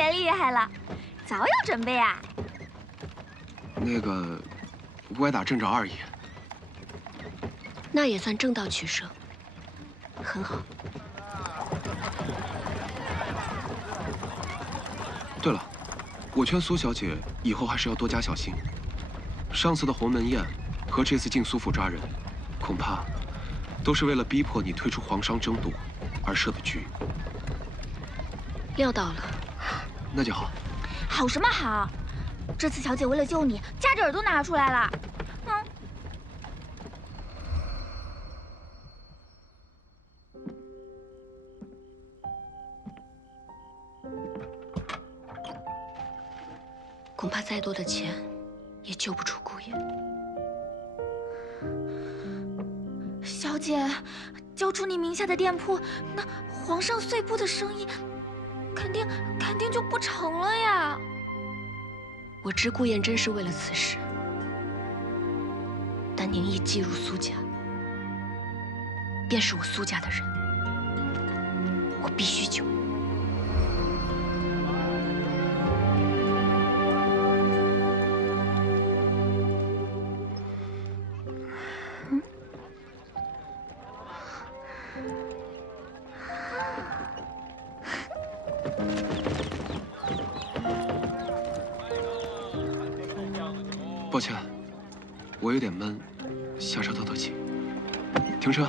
爷厉害了，早有准备啊。那个，歪打正着而已。那也算正道取胜，很好。对了，我劝苏小姐以后还是要多加小心。上次的鸿门宴和这次进苏府抓人，恐怕都是为了逼迫你退出皇商争夺而设的局。料到了。那就好。好什么好？这次小姐为了救你，夹着耳朵拿出来了。恐怕再多的钱，也救不出顾言。小姐，交出你名下的店铺，那皇上碎布的生意，肯定就不成了呀。我知顾燕真是为了此事，但宁毅寄入苏家，便是我苏家的人，我必须救。抱歉，我有点闷，下车透透气。停车。